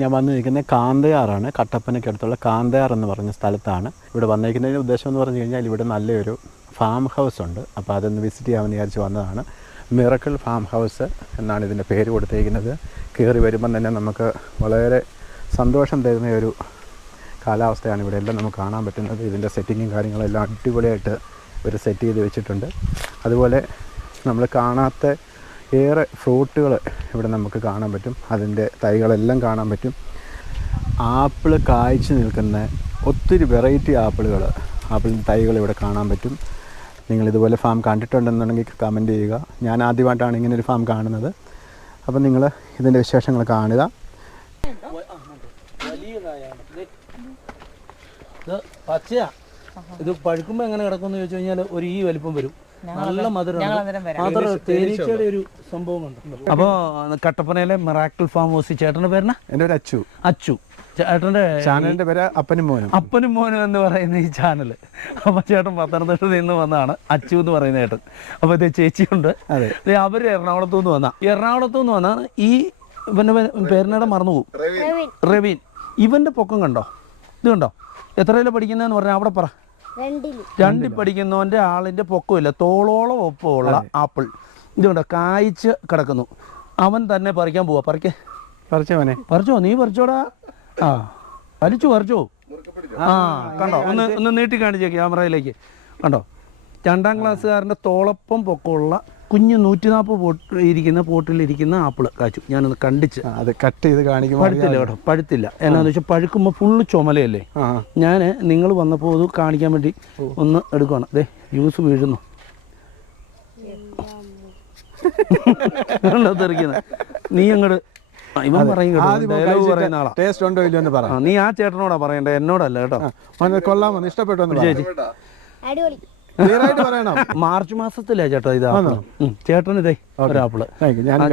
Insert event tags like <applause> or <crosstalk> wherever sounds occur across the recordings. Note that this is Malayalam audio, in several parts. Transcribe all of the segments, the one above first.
ഞാൻ വന്ന് നിൽക്കുന്നത് കാന്തയാറാണ് കട്ടപ്പനയ്ക്കടുത്തുള്ള കാന്തയാർ എന്ന് പറഞ്ഞ സ്ഥലത്താണ്. ഇവിടെ വന്നേക്കുന്നതിന്റെ ഉദ്ദേശം എന്ന് പറഞ്ഞു കഴിഞ്ഞാൽ ഇവിടെ നല്ലൊരു ഫാം ഹൗസ് ഉണ്ട്. അപ്പോൾ അതൊന്ന് വിസിറ്റ് ചെയ്യാമെന്ന് വിചാരിച്ച് വന്നതാണ്. മിറക്കിൾ ഫാം ഹൗസ് എന്നാണ് ഇതിന്റെ പേര് കൊടുത്തിരിക്കുന്നത് കയറി വരുമ്പം തന്നെ നമുക്ക് വളരെ സന്തോഷം തരുന്ന ഒരു കാലാവസ്ഥയാണ് ഇവിടെ എല്ലാം നമുക്ക് കാണാൻ പറ്റുന്നത്. ഇതിന്റെ സെറ്റിങ്ങും കാര്യങ്ങളെല്ലാം അടിപൊളിയായിട്ട് ഒരു സെറ്റ് ചെയ്ത് വെച്ചിട്ടുണ്ട്. അതുപോലെ നമ്മൾ കാണാത്ത ഏറെ ഫ്രൂട്ടുകൾ ഇവിടെ നമുക്ക് കാണാൻ പറ്റും. അതിന്റെ തൈകളെല്ലാം കാണാൻ പറ്റും. ആപ്പിൾ കായ്ച്ചു നിൽക്കുന്ന ഒത്തിരി വെറൈറ്റി ആപ്പിളുകൾ ആപ്പിളിന്റെ തൈകൾ ഇവിടെ കാണാൻ പറ്റും. നിങ്ങൾ ഇതുപോലെ ഫാം കണ്ടിട്ടുണ്ടെന്നുണ്ടെങ്കിൽ കമന്റ് ചെയ്യുക. ഞാൻ ആദ്യമായിട്ടാണ് ഇങ്ങനെ ഒരു ഫാം കാണുന്നത്. അപ്പം നിങ്ങൾ ഇതിന്റെ വിശേഷങ്ങൾ കാണുക. ഇത് പച്ചയാ. ഇത് പഴുക്കുമ്പോൾ എങ്ങനെ കിടക്കുമെന്ന് ചോദിച്ചു കഴിഞ്ഞാൽ ഒരു ഈ വലിപ്പം വരും. നല്ല മധുരം മാത്രം തേനീച്ചയുടെ ഒരു സംഭവം ഉണ്ട് അപ്പോ കട്ടപ്പനയിലെ മെറാക്കിൾ ഫാം ഹൗസ് ചേട്ടന്റെ പേരണ എന്റെ പേര് അച്ചു. അച്ചു. ചേട്ടന്റെ ചാനലിന്റെ പേര് അപ്പനും മോനും. അപ്പനും മോനും എന്ന് പറയുന്ന ഈ ചാനൽ അപ്പൊ ചേട്ടൻ പത്തനംതിട്ടയിൽ നിന്ന് വന്നാണ് അച്ചു എന്ന് പറയുന്ന ചേട്ടൻ. അപ്പൊ ഇത് ചേച്ചിയുണ്ട്. അതെ. അവർ എറണാകുളത്തു നിന്ന് വന്ന. എറണാകുളത്തു നിന്ന് വന്നാണ് ഈ ഇവന്റെ പേരിനടെ മറന്നുപോകും റവീൻ. ഇവന്റെ പൊക്കം കണ്ടോ? ഇത് കണ്ടോ? എത്രയില പഠിക്കുന്നതെന്ന് പറഞ്ഞാൽ അവിടെ പറ. രണ്ടിൽ പഠിക്കുന്നവന്റെ ആളിന്റെ പൊക്കമില്ല. തോളോളം ഒപ്പമുള്ള ആപ്പിൾ. ഇതുകൊണ്ട് കണ്ടോ? കായ്ച്ച് കിടക്കുന്നു. അവൻ തന്നെ പറിക്കാൻ പോവാ. പറിക്കേ. പറിച്ചവനെ പറിച്ചോ? നീ പറിച്ചോടാ. ആ. വലിച്ചു പറിച്ചോ. ആ കണ്ടോ? ഒന്ന് ഒന്ന് നീട്ടി കാണിച്ചേ ക്യാമറയിലേക്ക്. കണ്ടോ? രണ്ടാം ക്ലാസ്സുകാരന്റെ തോളപ്പം പൊക്കമുള്ള കുഞ്ഞ് നൂറ്റി നാൽപ്പത് പോട്ട് ഇരിക്കുന്ന പോട്ടിലിരിക്കുന്ന ആപ്പിൾ കാച്ചു. ഞാനൊന്ന് കണ്ടിച്ച്. അത് കട്ട് ചെയ്ത് കാണിക്കുമ്പോൾ പഴുത്തില്ല കേട്ടോ പഴുത്തില്ല. എന്നാന്ന് വെച്ചാൽ പഴുക്കുമ്പോൾ ഫുള്ള് ചുമലയല്ലേ? ഞാൻ നിങ്ങൾ വന്നപ്പോൾ അത് കാണിക്കാൻ വേണ്ടി ഒന്ന് എടുക്കുകയാണ് അതെ ജ്യൂസ് വീഴുന്നു. തെറിക്കുന്നത് നീ അങ്ങോട്ട് ഇവൻ പറയും കേട്ടോ, പറയുന്ന ആളാ. ടേസ്റ്റ് ഉണ്ടോ ഇല്ലയോ എന്ന് പറ. ആ, നീ ആ ചേട്ടനോടാ പറയണ്ടേ എന്നോടല്ല കേട്ടോ. മോനെ കൊള്ളാമോ? ഇഷ്ടപ്പെട്ടോ എന്ന് ചേച്ചി. പറയണം. <laughs> മാർച്ച് മാസത്തിലാ ചേട്ടാ ഇത് ചേട്ടൻ ഇതേ ഒരാപ്പിൾ.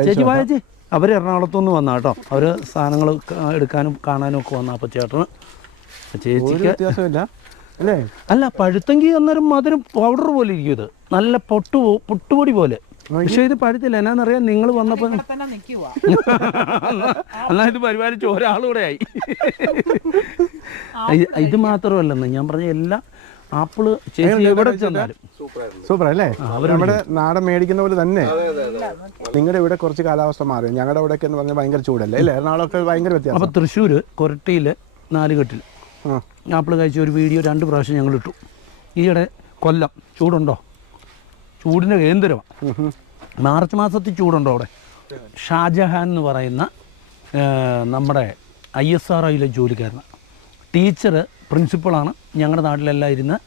ചേച്ചി വായിച്ചേ. അവർ എറണാകുളത്തു നിന്ന് വന്ന കേട്ടോ. അവർ സാധനങ്ങൾ എടുക്കാനും കാണാനും ഒക്കെ വന്ന അപ്പൊ ചേട്ടന്. ചേച്ചിക്ക് വ്യത്യാസമില്ല അല്ലേ? അല്ല പഴുത്തെങ്കിൽ അന്നേരം മധുരം പൗഡർ പോലെ ഇരിക്കും ഇത്. നല്ല പൊട്ടു പൊട്ടുപൊടി പോലെ. പക്ഷെ ഇത് പഴുത്തില്ല. എന്നാന്നറിയാം നിങ്ങൾ വന്നപ്പോ എന്നാ <laughs> ഇത് പരിപാലിച്ച് ഒരാളൂടെ ആയി. ഇത് ഇത് മാത്രമല്ലെന്ന് ഞാൻ പറഞ്ഞ എല്ലാ ആപ്പിൾ ചേച്ചി എവിടെ ചെന്നാലും. സൂപ്പർ അല്ലേ നമ്മുടെ നാടൻ മേടിക്കുന്ന പോലെ തന്നെ. നിങ്ങളുടെ ഇവിടെ കുറച്ച് കാലാവസ്ഥ മാറി. ഞങ്ങളുടെ ഇവിടെ എന്ന് പറഞ്ഞാൽ ഭയങ്കര ചൂടല്ലേ? അല്ലേ? എറണാകുളമൊക്കെ ഭയങ്കര വ്യത്യാസം. അപ്പൊ തൃശ്ശൂര് കൊരട്ടിയിൽ നാലുകെട്ടിൽ ആ. ആപ്പിൾ കഴിച്ച ഒരു വീഡിയോ രണ്ട് പ്രാവശ്യം ഞങ്ങൾ ഇട്ടു. ഈയിടെ കൊല്ലം. ചൂടുണ്ടോ? ചൂടിന്റെ കേന്ദ്രമാണ് മാർച്ച് മാസത്തിൽ ചൂടുണ്ടോ അവിടെ? ഷാജഹാൻ എന്ന് പറയുന്ന നമ്മുടെ ഐ എസ് ആർ ഐയിലെ ജോലിക്കാരനാണ് ടീച്ചർ പ്രിൻസിപ്പളാണ് ഞങ്ങളുടെ നാട്ടിലെല്ലാം ഇരുന്ന്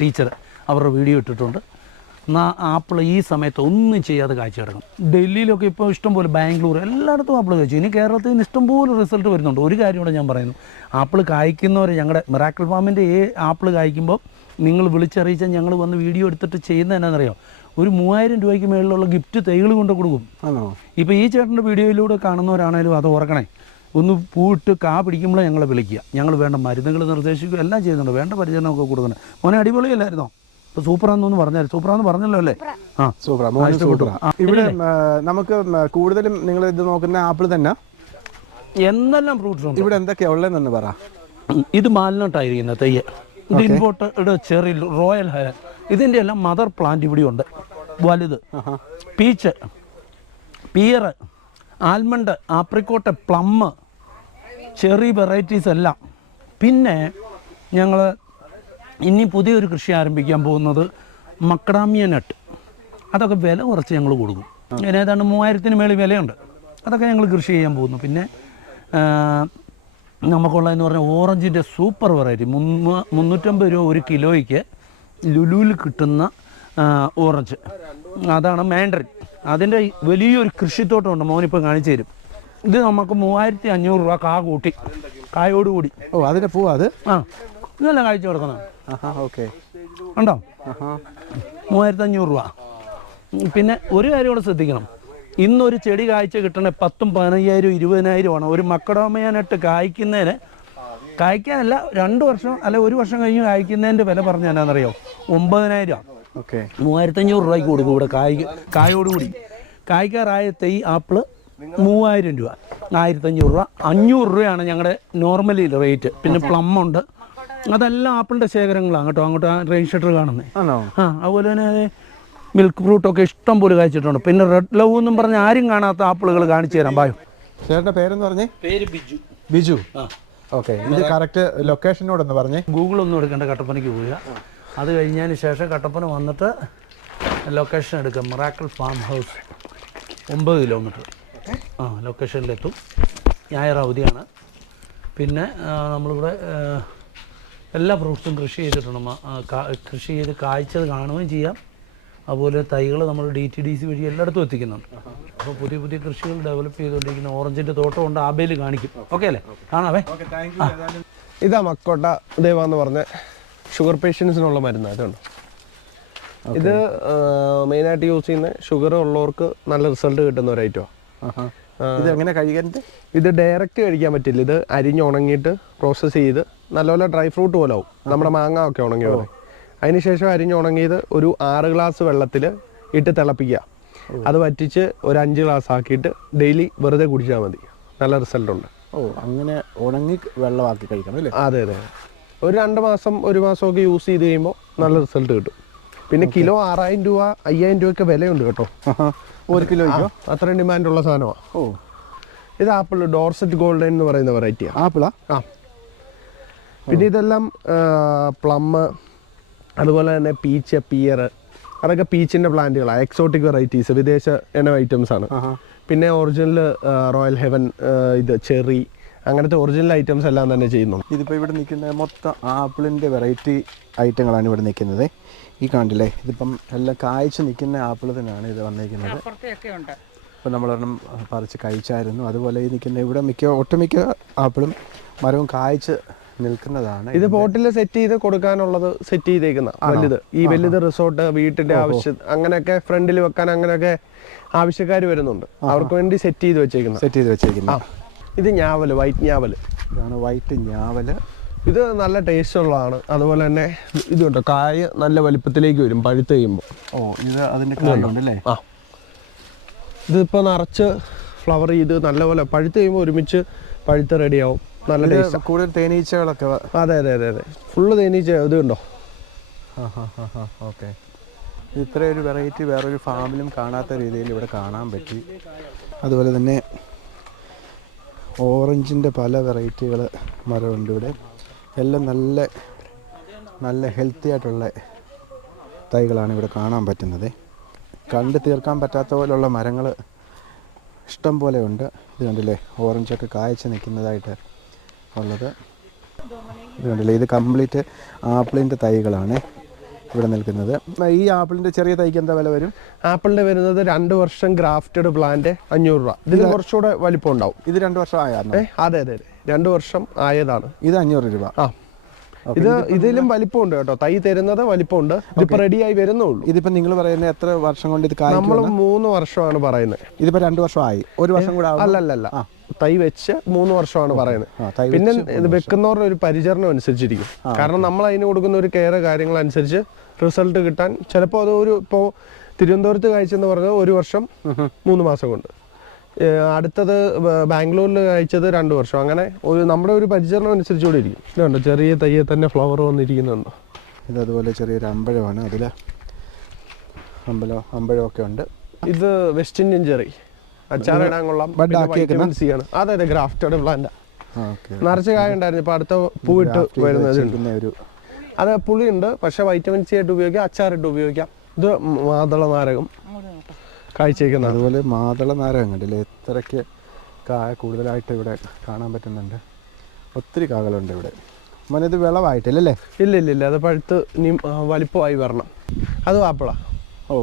ടീച്ചർ അവരുടെ വീഡിയോ ഇട്ടിട്ടുണ്ട്. എന്നാൽ ആപ്പിൾ ഈ സമയത്ത് ഒന്നും ചെയ്യാതെ കാഴ്ച കിടക്കും. ഡൽഹിയിലൊക്കെ ഇപ്പോൾ ഇഷ്ടംപോലെ ബാംഗ്ലൂർ എല്ലായിടത്തും ആപ്പിൾ കഴിച്ചു ഇനി കേരളത്തിൽ നിന്ന് ഇഷ്ടംപോലെ റിസൾട്ട് വരുന്നുണ്ട്. ഒരു കാര്യം കൂടെ ഞാൻ പറയുന്നു. ആപ്പിൾ കായ്ക്കുന്നവരെ ഞങ്ങളുടെ മിറാക്കിൾ ഫാമിന്റെ ഏ ആപ്പിൾ കായ്ക്കുമ്പോൾ നിങ്ങൾ വിളിച്ചറിയിച്ചാൽ ഞങ്ങൾ വന്ന് വീഡിയോ എടുത്തിട്ട് ചെയ്യുന്നത് എന്നാണെന്നറിയോ ഒരു മൂവായിരം രൂപയ്ക്ക് മേളിലുള്ള ഗിഫ്റ്റ് തൈകൾ കൊണ്ട് കൊടുക്കും. ആണോ? ഇപ്പോൾ ഈ ചേട്ടന്റെ വീഡിയോയിലൂടെ കാണുന്നവരാണേലും അത് ഓർക്കണേ. ഒന്ന് പൂവിട്ട് കാ പിടിക്കുമ്പോൾ ഞങ്ങളെ വിളിക്കുക. ഞങ്ങൾ വേണ്ട മരുന്നുകൾ നിർദ്ദേശിക്കുക എല്ലാം ചെയ്യുന്നുണ്ട്. വേണ്ട പരിചരണമൊക്കെ കൊടുക്കണം. മോനെ അടിപൊളിയല്ലായിരുന്നോ? ഇപ്പോൾ സൂപ്പറാന്നൊന്ന് പറഞ്ഞാൽ സൂപ്പറാന്ന് പറഞ്ഞല്ലോ അല്ലേ? ആ. സൂപ്പറാ ഇവിടെ നമുക്ക് കൂടുതലും നിങ്ങൾ ഇത് നോക്കുന്ന ആപ്പിൾ തന്നെ. എന്തെല്ലാം ഫ്രൂട്ട്സ് ഉണ്ട്. ഇവിടെ എന്തൊക്കെയാ ഉള്ളതെന്ന് പറ. ഇത് മാലിനോട്ടായിരിക്കുന്ന തെയ്യ് ഇത് ഇമ്പോർട്ടഡ് ചെറി റോയൽ ഹയർ. ഇതിന്റെ എല്ലാം മദർ പ്ലാന്റ് ഇവിടെ ഉണ്ട് വലുത് peach. Pear almond apricot plum cherry varieties എല്ലാം. പിന്നെ ഞങ്ങൾ ഇനി പുതിയൊരു കൃഷി ആരംഭിക്കാൻ പോകുന്നത് മക്രാമിയ നട്ട്. അതൊക്കെ വില കുറച്ച് ഞങ്ങൾ കൊടുക്കും. അതിന് ഏതാണ്ട് മൂവായിരത്തിന് മേളിൽ വിലയുണ്ട്. അതൊക്കെ ഞങ്ങൾ കൃഷി ചെയ്യാൻ പോകുന്നു. പിന്നെ നമുക്കുള്ളതെന്ന് പറഞ്ഞാൽ ഓറഞ്ചിന്റെ സൂപ്പർ വെറൈറ്റി. മുന്നൂ മുന്നൂറ്റമ്പത് രൂപ ഒരു കിലോയ്ക്ക് ലുലുവിൽ കിട്ടുന്ന ഓറഞ്ച്. അതാണ് മാൻഡറിൻ അതിന്റെ വലിയൊരു കൃഷിത്തോട്ടമുണ്ട് മോനിപ്പോൾ കാണിച്ചു തരും. ഇത് നമുക്ക് മൂവായിരത്തി അഞ്ഞൂറ് രൂപ കാ കൂട്ടി. കായോടുകൂടി. ഓ അതിന്റെ പൂവാ അത്? ആ ഇതെല്ലാം കാഴ്ച കൊടുക്കണം. ഓക്കെ. ഉണ്ടോ? മൂവായിരത്തി അഞ്ഞൂറ് രൂപ. പിന്നെ ഒരു കാര്യം കൂടെ ശ്രദ്ധിക്കണം. ഇന്നൊരു ചെടി കായ്ച്ച കിട്ടണേ പത്തും പതിനയ്യായിരം ഇരുപതിനായിരമാണ് ഒരു മക്കടോമയാനായിട്ട് കായ്ക്കുന്നതിന് കായ്ക്കാനല്ല രണ്ട് വർഷം അല്ല ഒരു വർഷം കഴിഞ്ഞ് കായ്ക്കുന്നതിന്റെ വില പറഞ്ഞാൽ എന്നാണെന്നറിയോ ഒമ്പതിനായിരം മൂവായിരത്തഞ്ഞൂറ് രൂപയ്ക്ക് കൊടുക്കും ഇവിടെ കായ് കായോടുകൂടി. കായ്ക്കാറായ തൈ ആപ്പിൾ മൂവായിരം രൂപ. ആയിരത്തഞ്ഞൂറ് രൂപ. അഞ്ഞൂറ് രൂപയാണ് ഞങ്ങളുടെ നോർമലി റേറ്റ്. പിന്നെ പ്ലം ഉണ്ട് അതെല്ലാം ആപ്പിളിന്റെ ശേഖരങ്ങളാണ് കേട്ടോ. അങ്ങോട്ട് റെയിൻ റേഞ്ച് ഷട്ടർ കാണുന്നത് ആ അതുപോലെ തന്നെ അത് മിൽക്ക് ഫ്രൂട്ടൊക്കെ ഇഷ്ടം പോലെ കഴിച്ചിട്ടുണ്ട് പിന്നെ റെഡ് ലവ് എന്നും പറഞ്ഞ് ആരും കാണാത്ത ആപ്പിളുകൾ കാണിച്ചു തരാം. ബായോ. ചേട്ടന്റെ പേരെന്ന് പറഞ്ഞേ? പേര് ബിജു. ബിജു. ആ. ഓക്കെ. ഇത് കറക്റ്റ് ലൊക്കേഷനോടൊന്ന് പറഞ്ഞേ. ഗൂഗിളൊന്നും എടുക്കേണ്ട കട്ടപ്പനയ്ക്ക് പോവുക. അത് കഴിഞ്ഞതിന് ശേഷം കട്ടപ്പന വന്നിട്ട് ലൊക്കേഷൻ എടുക്കുക മിറാക്കിൾ ഫാം ഹൗസ് ഒമ്പത് കിലോമീറ്റർ ആ ലൊക്കേഷനിലെത്തും ഞായർ അവധിയാണ് പിന്നെ നമ്മളിവിടെ എല്ലാ ഫ്രൂട്ട്സും കൃഷി ചെയ്തിട്ടുണ്ട്. കൃഷി ചെയ്ത് കായ്ച്ചത് കാണുകയും ചെയ്യാം. അതുപോലെ തൈകൾ നമ്മൾ ഡി ടി ഡി സി വഴി എല്ലായിടത്തും എത്തിക്കുന്നുണ്ട്. അപ്പോൾ പുതിയ പുതിയ കൃഷികൾ ഡെവലപ്പ് ചെയ്തുകൊണ്ടിരിക്കുന്ന ഓറഞ്ചിന്റെ തോട്ടം തോട്ടമുണ്ട് ആബേൽ കാണിക്കും. ഓക്കെ അല്ലേ? കാണാവേ? ഇതാ മക്കോട്ട ദേവ എന്ന് പറഞ്ഞ ഷുഗർ പേഷ്യൻസിനുള്ള മരുന്ന് അതുണ്ട്. ഇത് മെയിനായിട്ട് യൂസ് ചെയ്യുന്ന ഷുഗർ ഉള്ളവർക്ക് നല്ല റിസൾട്ട് കിട്ടുന്ന ഒരു ഐറ്റമാണ്. ഇത് എങ്ങനെ കഴിക്കരുത് ഇത് ഡയറക്റ്റ് കഴിക്കാൻ പറ്റില്ല. ഇത് അരിഞ്ഞ് ഉണങ്ങിയിട്ട് പ്രോസസ്സ് ചെയ്ത് നല്ലപോലെ ഡ്രൈ ഫ്രൂട്ട് പോലെ ആവും. നമ്മുടെ മാങ്ങ ഒക്കെ ഉണങ്ങിയ പോലെ. അതിനുശേഷം അരിഞ്ഞ് ഉണങ്ങിയത് ഒരു ആറ് ഗ്ലാസ് വെള്ളത്തിൽ ഇട്ട് തിളപ്പിക്കുക. അത് വറ്റിച്ച് ഒരു അഞ്ച് ഗ്ലാസ് ആക്കിയിട്ട് ഡെയിലി വെറുതെ കുടിച്ചാൽ മതി. നല്ല റിസൾട്ട് ഉണ്ട് ഓ അങ്ങനെ ഉണങ്ങി വെള്ളമാക്കി കഴിക്കണം അല്ലേ? അതെ അതെ. ഒരു രണ്ട് മാസം ഒരു മാസമൊക്കെ യൂസ് ചെയ്ത് കഴിയുമ്പോൾ നല്ല റിസൾട്ട് കിട്ടും. പിന്നെ കിലോ ആറായിരം രൂപ അയ്യായിരം രൂപയൊക്കെ വിലയുണ്ട് കേട്ടോ. ഒരു കിലോയ്ക്കോ? അത്രയും അത്രയും ഡിമാൻഡുള്ള സാധനമാണ് ഓ. ഇത് ആപ്പിൾ ഡോർസെറ്റ് ഗോൾഡൻ എന്ന് പറയുന്ന വെറൈറ്റിയാണ് ആപ്പിളാ? ആ. പിന്നെ ഇതെല്ലാം പ്ലം അതുപോലെ തന്നെ പീച്ച് പിയർ അതൊക്കെ പീച്ചിന്റെ പ്ലാന്റുകളാണ് എക്സോട്ടിക് വെറൈറ്റീസ് വിദേശ ഇനം ഐറ്റംസ് ആണ്. പിന്നെ ഒറിജിനൽ റോയൽ ഹെവൻ ഇത് ചെറി അങ്ങനത്തെ ഒറിജിനൽ ഐറ്റംസ് എല്ലാം തന്നെ ചെയ്യുന്നു ഇതിപ്പോൾ ഇവിടെ നിൽക്കുന്ന മൊത്തം ആപ്പിളിന്റെ വെറൈറ്റി ഐറ്റങ്ങളാണ് ഇവിടെ നിൽക്കുന്നത്. ഈ കണ്ടില്ലേ ഇതിപ്പം എല്ലാം കായ്ച്ച് നിൽക്കുന്ന ആപ്പിൾ തന്നെയാണ് ഇത് വന്നിരിക്കുന്നത്. ഇപ്പം നമ്മളൊരെണ്ണം പറിച്ച് കഴിച്ചായിരുന്നു. അതുപോലെ ഈ നിൽക്കുന്ന ഇവിടെ മിക്ക ഒട്ടുമിക്ക ആപ്പിളും മരവും കായ്ച്ച് നിൽക്കുന്നതാണ്. ഇത് ബോട്ടിൽ സെറ്റ് ചെയ്ത് കൊടുക്കാനുള്ളത് സെറ്റ് ചെയ്തേക്കുന്ന. വലുത്. ഈ വലുത് റിസോർട്ട് വീട്ടിന്റെ ആവശ്യം അങ്ങനെയൊക്കെ ഫ്രണ്ടിൽ വെക്കാൻ അങ്ങനെയൊക്കെ ആവശ്യക്കാർ വരുന്നുണ്ട്. അവർക്ക് വേണ്ടി സെറ്റ് ചെയ്ത് വെച്ചേക്കുന്നു. സെറ്റ് ചെയ്ത് വെച്ചേക്കുന്നു. വെച്ചേക്കുന്നത് ഇത് ഞാവൽ വൈറ്റ് ഞാവൽ ഇതാണ് വൈറ്റ് ഞാവൽ ഇത് നല്ല ടേസ്റ്റ് ഉള്ളതാണ്. അതുപോലെ തന്നെ ഇതുണ്ട് കായ നല്ല വലിപ്പത്തിലേക്ക് വരും പഴുത്ത് കഴിയുമ്പോൾ. ഓ ഇത് അതിന്റെ കായുണ്ടല്ലേ ആ. ഇതിപ്പോൾ നിറച്ച് ഫ്ലവർ ചെയ്ത് നല്ലപോലെ പഴുത്ത് കഴിയുമ്പോൾ ഒരുമിച്ച് പഴുത്ത് റെഡിയാവും നല്ല ഇത് ടേസ്റ്റ് കൂടുതൽ തേനീച്ചകളൊക്കെ അതെ അതെ അതെ അതെ. ഫുള്ള് തേനീച്ച ഇത് കണ്ടോ? ഓക്കെ. ഇത്രയൊരു വെറൈറ്റി വേറൊരു ഫാമിലും കാണാത്ത രീതിയിൽ ഇവിടെ കാണാൻ പറ്റി. അതുപോലെ തന്നെ ഓറഞ്ചിന്റെ പല വെറൈറ്റികൾ മരമുണ്ട് ഇവിടെ. എല്ലാം നല്ല നല്ല ഹെൽത്തി ആയിട്ടുള്ള തൈകളാണ് ഇവിടെ കാണാൻ പറ്റുന്നത്. കണ്ട് തീർക്കാൻ പറ്റാത്ത പോലുള്ള മരങ്ങൾ ഇഷ്ടം പോലെ ഉണ്ട്. ഇത് കണ്ടില്ലേ? ഓറഞ്ചൊക്കെ കായ്ച്ച് നിൽക്കുന്നതായിട്ട് ഉള്ളത്. ഇത് കണ്ടില്ലേ? ഇത് കംപ്ലീറ്റ് ആപ്പിളിന്റെ തൈകളാണ്. ഇവിടെ നിൽക്കുന്നത്. ഈ ആപ്പിളിന്റെ ചെറിയ തൈക്ക് എന്താ വില വരും? ആപ്പിളിന്റെ വരുന്നത് രണ്ട് വർഷം ഗ്രാഫ്റ്റഡ് പ്ലാന്റ് അഞ്ഞൂറ് രൂപ. ഇതിന് കുറച്ചുകൂടെ വലിപ്പം ഉണ്ടാവും. ഇത് രണ്ട് വർഷം ആയതാണ് അതെ അതെ അതെ. രണ്ട് വർഷം ആയതാണ്. ഇത് അഞ്ഞൂറ് രൂപ. ആ. ഇത് ഇതിലും വലിപ്പമുണ്ട് കേട്ടോ. തൈ തരുന്നത് വലിപ്പമുണ്ട്. ഇതിപ്പോ റെഡിയായി വരുന്നുള്ളൂ ഇതിപ്പോ നിങ്ങൾ പറയുന്നത് എത്ര വർഷം കൊണ്ട് ഇത് നമ്മൾ മൂന്ന് വർഷമാണ് പറയുന്നത്. ഇതിപ്പോ രണ്ട് വർഷമായി. ഒരു വർഷം കൂടെ അല്ലല്ലല്ല. തൈ വെച്ച് മൂന്ന് വർഷമാണ് പറയുന്നത്. പിന്നെ ഇത് വെക്കുന്നവരുടെ ഒരു പരിചരണം അനുസരിച്ചിരിക്കും. കാരണം നമ്മൾ അതിന് കൊടുക്കുന്ന ഒരു കെയർ കാര്യങ്ങൾ അനുസരിച്ച് റിസൾട്ട് കിട്ടാൻ ചിലപ്പോ അത് ഒരു ഇപ്പോൾ തിരുവനന്തപുരത്ത് കാഴ്ച എന്ന് പറഞ്ഞത് ഒരു വർഷം മൂന്ന് മാസം കൊണ്ട്. അടുത്തത് ബാംഗ്ലൂരിൽ കഴിച്ചത് രണ്ട് വർഷം. അങ്ങനെ ഒരു നമ്മുടെ ഒരു പരിചരണം അനുസരിച്ചുകൂടെ ഇരിക്കും. ഇതുണ്ടോ? ചെറിയ തയ്യെ തന്നെ ഫ്ലവർ വന്നിരിക്കുന്നുണ്ടോ? ഇത് അതുപോലെ ചെറിയൊരു അമ്പഴമാണ് അതിൽ അമ്പലം അമ്പഴമൊക്കെ ഉണ്ട്. ഇത് വെസ്റ്റ് ഇന്ത്യൻ ചെറി അച്ചാറിടാൻ കൊള്ളാം. ആക്കിയേക്കുന്ന? vitamin ആണ്. അതെ അതെ ഗ്രാഫ്റ്റഡ് പ്ലാന്റാ ഓക്കെ. നിറച്ച് കായ ഉണ്ടായിരുന്നു. ഇപ്പൊ അടുത്ത പൂവിട്ട് വരുന്നത് ഒരു അത് പുളിയുണ്ട്. പക്ഷെ വൈറ്റമിൻ സി ആയിട്ട് ഉപയോഗിക്കാം. അച്ചാറിട്ട് ഉപയോഗിക്കാം. ഇത് മാതള നാരകം കാഴ്ചയ്ക്കുന്നത് അതുപോലെ മാതള നാരകം കണ്ടില്ലേ? എത്രയ്ക്ക് കായ കൂടുതലായിട്ട് ഇവിടെ കാണാൻ പറ്റുന്നുണ്ട്. ഒത്തിരി കാകളുണ്ട് ഇവിടെ. മോനെ ഇത് വിളവായിട്ടില്ലല്ലേ? ഇല്ല ഇല്ല ഇല്ല. അത് പഴുത്ത് ഇനി വലിപ്പമായി വരണം. അത് ആപ്പിളാ ഓ.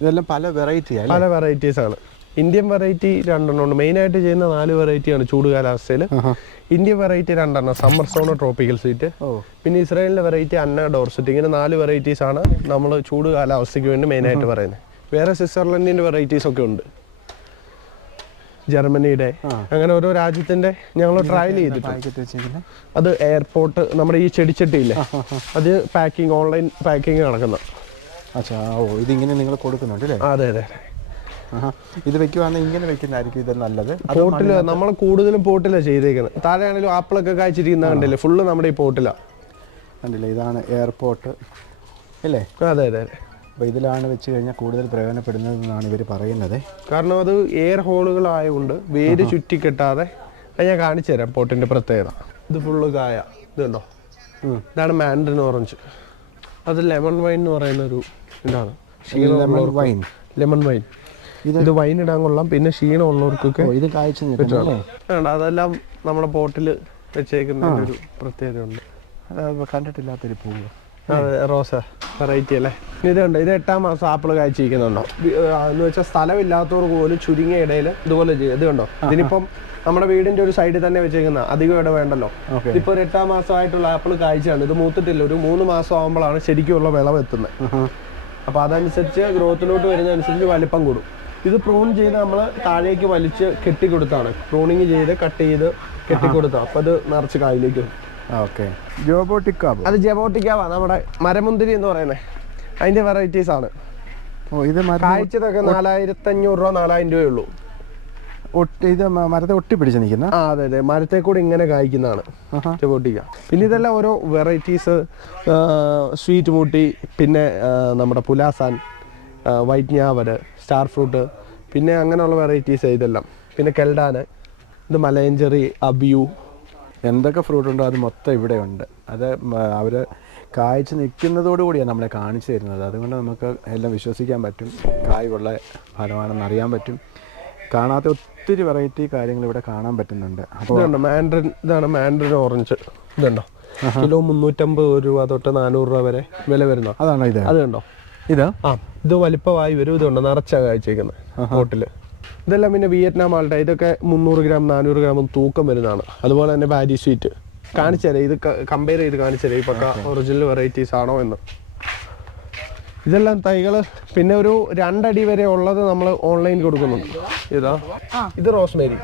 ഇതെല്ലാം പല വെറൈറ്റി പല വെറൈറ്റീസാണ് ഇന്ത്യൻ വെറൈറ്റി രണ്ടെണ്ണം ഉണ്ട്. മെയിനായിട്ട് ചെയ്യുന്ന നാല് വെറൈറ്റിയാണ് ചൂട് കാലാവസ്ഥയിൽ ഇന്ത്യൻ വെറൈറ്റി രണ്ടെണ്ണം. സമ്മർ സോൺ ട്രോപ്പിക്കൽ സീറ്റ് ഓ. പിന്നെ ഇസ്രായേലിന്റെ വെറൈറ്റി അന്ന ഡോർസെറ്റ് ഇങ്ങനെ നാല് വെറൈറ്റീസ് ആണ് നമ്മൾ ചൂട് കാലാവസ്ഥയ്ക്ക് വേണ്ടി മെയിനായിട്ട് പറയുന്നത്. വേറെ സ്വിറ്റ്സർലൻഡിന്റെ വെറൈറ്റീസ് ഒക്കെ ഉണ്ട്. ജർമ്മനിയുടെ. അങ്ങനെ ഓരോ രാജ്യത്തിന്റെ ഞങ്ങൾ ട്രയൽ ചെയ്തിട്ടുണ്ട്. അത് എയർപോർട്ട് നമ്മുടെ ഈ ചെടിച്ചട്ടിയില്ലേ? അത് പാക്കിംഗ് ഓൺലൈൻ പാക്കിംഗ് നടക്കുന്ന. ഓ ഇതിങ്ങനെ നിങ്ങൾ കൊടുക്കുന്നുണ്ട് അല്ലേ അതെ അതെ ഇത് വെക്കുവാണെങ്കിൽ ഇങ്ങനെ വെക്കുന്നതായിരിക്കും ഇത് നല്ലത്? പോട്ടിൽ നമ്മൾ കൂടുതലും പോട്ടിലാണ് ചെയ്തേക്കുന്നത് താഴെയാണെങ്കിലും ആപ്പിളൊക്കെ കായ്ച്ചിരിക്കുന്ന കണ്ടില്ലേ? ഫുള്ള് നമ്മുടെ ഈ പോട്ടിലാണ് കണ്ടില്ലേ? ഇതാണ് എയർപോർട്ട് അല്ലേ അതെ അതെ അതെ. അപ്പോൾ ഇതിലാണ് വെച്ച് കഴിഞ്ഞാൽ കൂടുതൽ പ്രയോജനപ്പെടുന്നതെന്നാണ് ഇവർ പറയുന്നത്. കാരണം അത് എയർ ഹോളുകളായതുകൊണ്ട് വേര് ചുറ്റിക്കെട്ടാതെ അത് ഞാൻ കാണിച്ചു തരാം പോട്ടിന്റെ പ്രത്യേകത. ഇത് ഫുള്ള് കായ. ഇതുണ്ടോ ഇതാണ് മാൻഡൻ ഓറഞ്ച് അത് ലെമൺ വൈൻ എന്ന് പറയുന്ന ഒരു ഇതാണ് ലെമൺ വൈൻ ലെമൺ വൈൻ ഇത് വൈൻ ഇടാൻ കൊള്ളാം. പിന്നെ ക്ഷീണം ഉള്ളവർക്കൊക്കെ ഓ ഇത് കായ്ച്ചു അതെല്ലാം നമ്മുടെ പോട്ടിൽ വെച്ചേക്കുന്ന ഒരു പ്രത്യേകത ഉണ്ട് അത് കണ്ടിട്ടില്ലാത്തൊരു പൂവ്. റോസ വെറൈറ്റി അല്ലേ? ഇതുണ്ട് ഇത് എട്ടാം മാസം ആപ്പിൾ കാഴ്ചയിരിക്കുന്നുണ്ടോ എന്ന് വെച്ചാൽ സ്ഥലമില്ലാത്തവർക്ക് പോലും ചുരുങ്ങിയ ഇടയിൽ ഇതുപോലെ ചെയ്യും ഇത് കണ്ടോ? ഇതിനിപ്പം നമ്മുടെ വീടിന്റെ ഒരു സൈഡിൽ തന്നെ വെച്ചേക്കുന്ന അധികം ഇട വേണ്ടല്ലോ. ഇപ്പൊ ഒരു എട്ടാം മാസമായിട്ടുള്ള ആപ്പിൾ കാഴ്ചയാണ് ഇത് മൂത്തിട്ടില്ല ഒരു മൂന്ന് മാസം ആകുമ്പോഴാണ് ശരിക്കുള്ള വിളവ് എത്തുന്നത് അപ്പൊ അതനുസരിച്ച് ഗ്രോത്തിലോട്ട് വരുന്നതനുസരിച്ച് വലിപ്പം കൂടും. ഇത് പ്രൂൺ ചെയ്ത് നമ്മൾ താഴേക്ക് വലിച്ച് കെട്ടിക്കൊടുത്താണ്. പ്രൂണിങ് ചെയ്ത് കട്ട് ചെയ്ത് കെട്ടിക്കൊടുത്താണ്. അപ്പൊ അത് നിറച്ച് കായിലേക്ക് വരും. ഓക്കെ. അത് ജബോട്ടിക്കാവ നമ്മുടെ മരമുന്തിരി എന്ന് പറയുന്നത്. അതിന്റെ വെറൈറ്റീസ് ആണ്. ഓ ഇത് കായ്ച്ചതൊക്കെ നാലായിരത്തി അഞ്ഞൂറ് രൂപ നാലായിരം രൂപയേ ഉള്ളൂ. ഒട്ടി ഇത് മരത്തെ ഒട്ടി പിടിച്ച് നിൽക്കുന്ന? ആ അതെ അതെ. മരത്തെ കൂടി ഇങ്ങനെ കായ്ക്കുന്നതാണ്. ആഹാ. ജബോട്ടിക്ക. പിന്നെ ഇതെല്ലാം ഓരോ വെറൈറ്റീസ് സ്വീറ്റ് മൂട്ടി പിന്നെ നമ്മുടെ പുലാസാൻ വൈറ്റ് ഞാവര് സ്റ്റാർ ഫ്രൂട്ട് പിന്നെ അങ്ങനെയുള്ള വെറൈറ്റീസ് ഇതെല്ലാം. പിന്നെ കെൽഡാന് ഇത് മലയഞ്ചെറി അബിയു എന്തൊക്കെ ഫ്രൂട്ട് ഉണ്ടോ അത് മൊത്തം ഇവിടെ ഉണ്ട്. അത് അവർ കായ്ച്ച് നിൽക്കുന്നതോടുകൂടിയാണ് നമ്മളെ കാണിച്ചു തരുന്നത്. അതുകൊണ്ട് നമുക്ക് എല്ലാം വിശ്വസിക്കാൻ പറ്റും. കായുള്ള ഫലമാണെന്ന് അറിയാൻ പറ്റും. കാണാത്ത ഒത്തിരി വെറൈറ്റി കാര്യങ്ങൾ ഇവിടെ കാണാൻ പറ്റുന്നുണ്ട്. അപ്പോൾ മാൻഡ്രിൻ ഇതാണ് മാൻഡ്രിൻ ഓറഞ്ച് ഇതുണ്ടോ? കിലോ മുന്നൂറ്റമ്പത് രൂപ തൊട്ട് നാനൂറ് രൂപ വരെ വില വരുന്നു. അതാണോ ഇത്? അത് കണ്ടോ ഇത്? ആ ഇത് വലിപ്പമായി വരും. ഇതുണ്ട്? നിറച്ചാണ് കാഴ്ചയ്ക്കുന്നത് ബോട്ടിൽ ഇതെല്ലാം പിന്നെ വിയറ്റ്നാം ആൾട്ട ഇതൊക്കെ മുന്നൂറ് ഗ്രാം നാനൂറ് ഗ്രാം തൂക്കം വരുന്നതാണ്. അതുപോലെ തന്നെ ബാരി സ്വീറ്റ്. കാണിച്ചുതരാം ഇത് കമ്പയർ ചെയ്ത് കാണിച്ചുതരാം ഈ പക്ക ഒറിജിനൽ വെറൈറ്റീസ് ആണോ എന്ന്. ഇതെല്ലാം തൈകൾ പിന്നെ ഒരു രണ്ടടി വരെ ഉള്ളത് നമ്മൾ ഓൺലൈൻ കൊടുക്കുന്നുണ്ട്. ഇതാ. ഇത് റോസ്മേരി.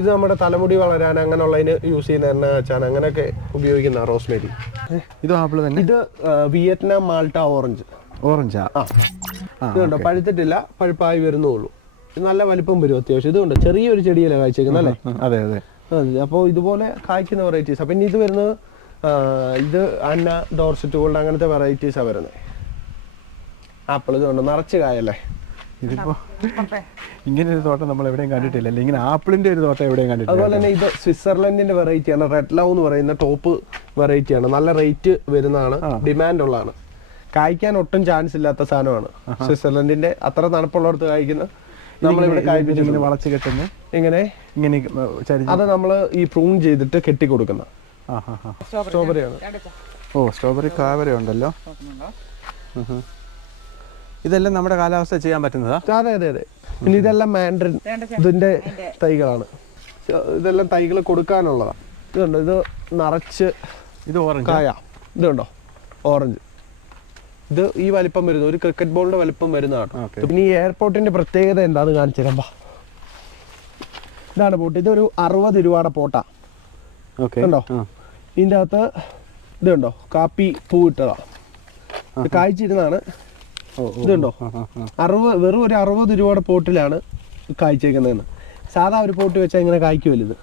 ഇത് നമ്മുടെ തലമുടി വളരാൻ അങ്ങനെയുള്ളതിന് യൂസ് ചെയ്യുന്ന എണ്ണ വെച്ചാൽ അങ്ങനെയൊക്കെ ഉപയോഗിക്കുന്ന റോസ്മേരി. ഇത് ആപ്പിൾ തന്നെ? ഇത് വിയറ്റ്നാം മാൾട്ട ഓറഞ്ച്. ഓറഞ്ചാ? ആ. ഇത് കണ്ടോ പഴുത്തിട്ടില്ല പഴുപ്പായി വരുന്നുള്ളൂ. ഇത് നല്ല വലിപ്പം വരും അത്യാവശ്യം. ഇതുണ്ട് ചെറിയൊരു ചെടിയല്ല കാഴ്ചക്കുന്നത് അല്ലേ? <laughs> അതെ അതെ. അപ്പോൾ ഇതുപോലെ കായ്ക്കുന്ന വെറൈറ്റീസ് അപ്പം ഇനി ഇത് വരുന്നത് ഇത് അന്ന ഡോർസെറ്റ് ഗോൾഡ് അങ്ങനത്തെ വെറൈറ്റീസാണ് വരുന്നത്. ആപ്പിൾ ഇതുണ്ട് നിറച്ച് കായല്ലേ? ഇതിപ്പോ ഇങ്ങനെ ഒരു തോട്ടം നമ്മൾ എവിടെയും കണ്ടിട്ടില്ല ഇങ്ങനെ ആപ്പിളിന്റെ ഒരു തോട്ടം എവിടെയും കണ്ടിട്ടില്ല. അതുപോലെ തന്നെ ഇത് സ്വിറ്റ്സർലൻഡിന്റെ വെറൈറ്റിയാണ് റെഡ് ലവ് എന്ന് പറയുന്ന ടോപ്പ് വെറൈറ്റിയാണ് നല്ല റേറ്റ് വരുന്നതാണ് ഡിമാൻഡ് ഉള്ളതാണ്. കായ്ക്കാൻ ഒട്ടും ചാൻസ് ഇല്ലാത്ത സാധനമാണ്. സ്വിറ്റ്സർലൻഡിന്റെ അത്ര തണുപ്പുള്ളിടത്ത് കായ്ക്കുന്ന നമ്മളിവിടെ ഇങ്ങനെ കായ്പ്പിച്ചിങ്ങനെ വളച്ച് കെട്ടുന്നു. ഇങ്ങനെ ഇങ്ങനെ അത് നമ്മൾ ഈ പ്രൂൺ ചെയ്തിട്ട് കെട്ടി കൊടുക്കുന്ന സ്ട്രോബെറിയാണ് ഓ സ്ട്രോബെറി കാവര ഉണ്ടല്ലോ. ഇതെല്ലാം നമ്മുടെ കാലാവസ്ഥ ചെയ്യാൻ പറ്റുന്നതാ? അതെ അതെ അതെ. പിന്നെ ഇതെല്ലാം മാൻഡ്രിൻ ഇതിന്റെ തൈകളാണ്. ഇതെല്ലാം തൈകൾ കൊടുക്കാനുള്ളതാ. ഇതുണ്ട്? ഇത് നിറച്ച് ഇത് ഓറഞ്ച്? കായ. ഇതുണ്ടോ? ഓറഞ്ച്. ഇത് ഈ വലിപ്പം വരുന്നു. ഒരു ക്രിക്കറ്റ് ബോളിന്റെ വലിപ്പം വരുന്നതാണ്. പിന്നെ ഈ എയർപോർട്ടിന്റെ പ്രത്യേകത എന്താന്ന് കാണിച്ചു തരാം. ഇതാണ് പോട്ട്. ഇതൊരു അറുപത് രൂപയുടെ പോട്ടാ. ഓക്കെ. ഉണ്ടോ ഇതിന്റെ അകത്ത് ഇതുണ്ടോ കാപ്പി പൂ ഇട്ടതാ. ഇത് കായ്ച്ചിരുന്നാണ് ഇതുണ്ടോ അറുപത് വെറും ഒരു അറുപത് രൂപയുടെ പോട്ടിലാണ് കായ്ച്ചേക്കുന്നതെന്ന്. സാധാ ഒരു പോട്ട് വെച്ചാൽ ഇങ്ങനെ കായ്ക്കുമല്ലോ ഇത്?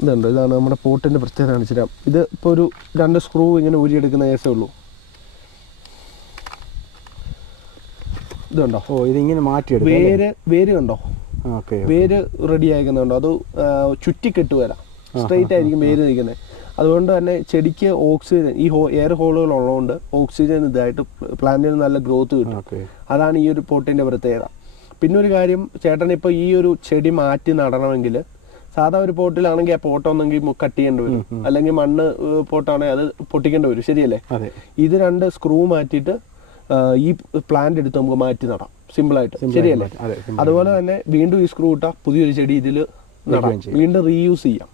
ഇതുണ്ടോ ഇതാണ് നമ്മുടെ പോട്ടിന്റെ പ്രത്യേകത കാണിച്ചു തരാം. ഇത് ഇപ്പോൾ ഒരു രണ്ട് സ്ക്രൂ ഇങ്ങനെ ഊരിയെടുക്കുന്ന കേസേ ഉള്ളൂ. ഇതുണ്ടോ? ഓ ഇതിങ്ങനെ മാറ്റിയെടുക്കും വേര് വേര് കണ്ടോ? ഓക്കെ വേര് റെഡി ആയിരിക്കുന്നുണ്ടോ അത് ചുറ്റിക്കെട്ട് ചുറ്റി കെട്ടുവരാം സ്ട്രെയിറ്റ് ആയിരിക്കും വേര് നിൽക്കുന്നത് അതുകൊണ്ട് തന്നെ ചെടിക്ക് ഓക്സിജൻ ഈ ഹോ എയർ ഹോളുകൾ ഉള്ളതുകൊണ്ട് ഓക്സിജൻ ഇതായിട്ട് പ്ലാന്റിന് നല്ല ഗ്രോത്ത് കിട്ടും. അതാണ് ഈ ഒരു പോട്ടിന്റെ പ്രത്യേകത. പിന്നെ ഒരു കാര്യം ചേട്ടൻ ഇപ്പോൾ ഈ ഒരു ചെടി മാറ്റി നടണമെങ്കിൽ സാധാ ഒരു പോട്ടിലാണെങ്കിൽ ആ പോട്ട് ഒന്നെങ്കിൽ കട്ട് ചെയ്യേണ്ടി വരും. അല്ലെങ്കിൽ മണ്ണ് പോട്ടാണെങ്കിൽ അത് പൊട്ടിക്കേണ്ടി വരും. ശരിയല്ലേ? ഇത് രണ്ട് സ്ക്രൂ മാറ്റിയിട്ട് ഈ പ്ലാന്റ് എടുത്ത് നമുക്ക് മാറ്റി നടാം. സിമ്പിളായിട്ട് ശരിയല്ലേ? അതുപോലെ തന്നെ വീണ്ടും ഈ സ്ക്രൂ ഇട്ടാൽ പുതിയൊരു ചെടി ഇതിൽ നടാം. വീണ്ടും റീയൂസ് ചെയ്യാം.